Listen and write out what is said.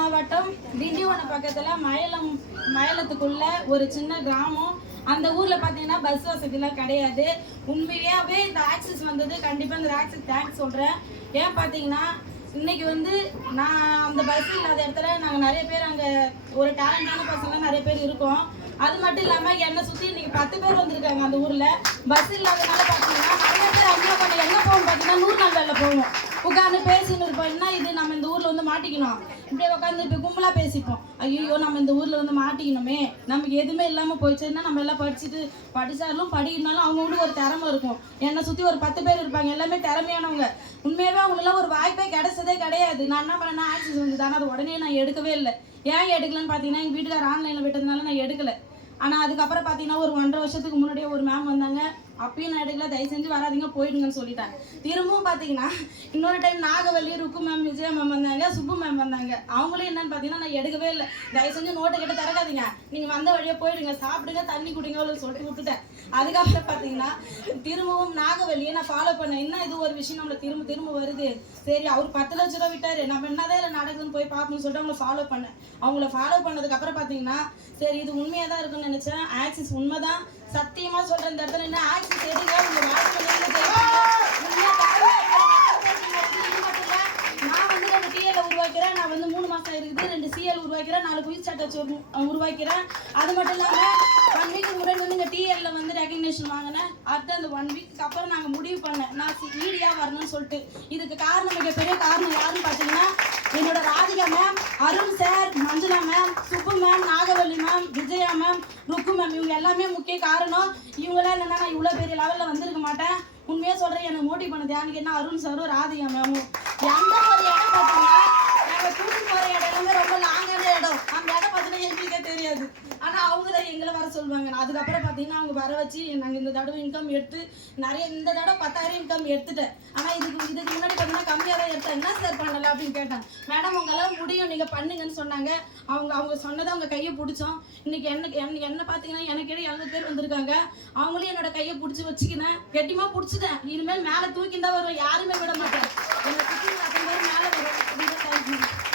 மாவட்டம் திண்டிவனம் பக்கத்துல மயிலம் மயிலத்துக்குள்ள ஒரு சின்ன கிராமம். அந்த ஊர்ல பாத்தீங்கன்னா பஸ் வசதிலாம் கிடையாது. உண்மையாவே இந்த ஆக்சிஸ் வந்தது. கண்டிப்பா இந்த ஆக்சிஸ் தேங்க்ஸ் சொல்றேன். ஏன் பாத்தீங்கன்னா இன்னைக்கு வந்து நான் அந்த பஸ் இல்லாத இடத்துல நாங்கள் நிறைய பேர் அங்கே ஒரு டேலண்டான பசங்களாம் நிறைய பேர் இருக்கோம். அது மட்டும் இல்லாமல் என்னை சுற்றி இன்னைக்கு பத்து பேர் வந்திருக்காங்க அந்த ஊரில். பஸ் இல்லாதனால பார்த்தீங்கன்னா நிறைய பேர் அங்கே கொஞ்சம் எங்கே போவோம் பார்த்தீங்கன்னா நூறு நாள் வேலை போவோம். உட்காந்து பேர் இருப்போம் என்ன இது நம்ம இந்த ஊர்ல வந்து மாட்டிக்கணும். இப்படியே உட்காந்து இப்போ கும்பலா பேசிப்போம். ஐயோ நம்ம இந்த ஊரில் வந்து மாட்டிக்கணுமே. நமக்கு எதுவுமே இல்லாமல் போயிடுச்சுன்னா நம்ம எல்லாம் படிச்சுட்டு படித்தாலும் படிக்கணும்னாலும் அவங்களுக்கு ஒரு திறமை இருக்கும். என்னை சுற்றி ஒரு பத்து பேர் இருப்பாங்க. எல்லாமே திறமையானவங்க. உண்மையாகவே அவங்களெல்லாம் ஒரு வாய்ப்பே கிடைச்சதே கிடையாது. நான் என்ன பண்ணேன்னா ஆக்சிஸ் வந்து தானே அது உடனே நான் எடுக்கவே இல்லை. ஏன் எடுக்கலன்னு பார்த்தீங்கன்னா எங்கள் வீட்டுக்கார் ஆன்லைனில் விட்டதுனால நான் எடுக்கலை. ஆனால் அதுக்கப்புறம் பார்த்தீங்கன்னா ஒரு ஒன்றரை வருஷத்துக்கு முன்னாடியே ஒரு மேம் வந்தாங்க. அப்பயும் நான் எடுக்கல தயவு செஞ்சு வராதிங்க போயிடுங்கன்னு சொல்லிட்டேன் திரும்பவும் பார்த்தீங்கன்னா இன்னொரு time Nagavalli Rukku ma'am Vijaya ma'am வந்தாங்க சுப்பு மேம் வந்தாங்க. அவங்களும் என்னன்னு பார்த்தீங்கன்னா நான் எடுக்கவே இல்லை. தயவு செஞ்சு நோட்டை கிட்ட திறக்காதீங்க. நீங்கள் வந்த வழியாக போயிடுங்க சாப்பிடுங்க தண்ணி குடிங்க சொல்லிட்டு விட்டுட்டேன். அதுக்கப்புறம் பார்த்தீங்கன்னா திரும்பவும் நாகவல்லியை நான் ஃபாலோ பண்ணேன். என்ன இது ஒரு விஷயம்? நம்மளை திரும்ப திரும்ப வருது. சரி அவர் பத்து லட்ச ரூபா விட்டாரு. நம்ம என்னதான் இல்லை நடக்குதுன்னு போய் பார்க்கணும்னு சொல்லிட்டு அவங்கள ஃபாலோ பண்ணேன். அவங்கள ஃபாலோ பண்ணதுக்கப்புறம் பார்த்தீங்கன்னா சரி இது உண்மையாக தான் இருக்குன்னு நினச்சேன். ஆக்சிஸ் உண்மைதான். சத்தியமா சொல்றேன் இந்த இடத்துல என்ன ஆக்சிஸ் எடுங்க உங்க இல்ல, நான் வந்து ரெண்டு டிஎல் உருவாக்கிறேன். நான் வந்து மூணு மாசம் இருக்குது. ரெண்டு சிஎல் உருவாக்கிறேன். நாலு குயிக் ஸ்டாட்டர்ஸ் உருவாக்கிறேன். அது மட்டும் இல்லாம ஒன் வீக் முன்னாடி வந்து இங்க டிஎல்ல வந்து ரெகக்னேஷன் வாங்கினேன். அடுத்து அந்த ஒன் வீக் அப்புறம் நாங்க முடிவு பண்ணேன். நான் ஈடியா வரணும்னு சொல்லிட்டு. இதுக்கு காரணம் மிகப்பெரிய காரணம் யாருன்னு பாத்தீங்கன்னா என்னோட Radhika ma'am Arun sir Manjula ma'am ma'am Vijaya ma'am Rukku ma'am இவங்க எல்லாமே முக்கிய காரணம். இவங்களாம் என்னன்னா நான் இவ்வளோ பெரிய லெவலில் வந்திருக்க மாட்டேன். உண்மையாக சொல்கிறேன் எனக்கு மோட்டிவ் பண்ணுது எனக்கு என்ன அருண் சாரும் ராதிகா மேமும் எந்த ஒரு இடம் பார்த்தீங்கன்னா நாங்கள் கூட்டிட்டு போகிற இடம் எல்லாமே ரொம்ப லாங்கான இடம் அந்த இடம் பார்த்தீங்கன்னா எங்களுக்கே தெரியாது ஆனால் அவங்க தான் எங்களை வர சொல்லுவாங்க. அதுக்கப்புறம் பார்த்தீங்கன்னா அவங்க வர வச்சு நாங்கள் இந்த தடவை இன்கம் எடுத்து நிறைய இந்த தடவை பத்தாயிரம் இன்கம் எடுத்துட்டேன். ஆனால் இதுக்கு இதுக்கு முன்னாடி பார்த்தீங்கன்னா கம்மியாக தான் எடுத்தேன். என்ன சார் பண்ணலை அப்படின்னு கேட்டேன். மேடம் உங்களால் முடியும். நீங்கள் பண்ணுங்கன்னு சொன்னாங்க. அவங்க அவங்க சொன்னதை அவங்க கையை பிடிச்சோம். இன்னைக்கு என்ன என்ன என்ன பார்த்தீங்கன்னா எனக்கு எழுபது பேர் வந்திருக்காங்க. அவங்களும் என்னோட கையை பிடிச்சி வச்சுக்கினேன். கெட்டிமா பிடிச்சிட்டேன். இனிமேல் மேலே தூக்கி தான் வருவேன். யாருமே விட மாட்டேன்.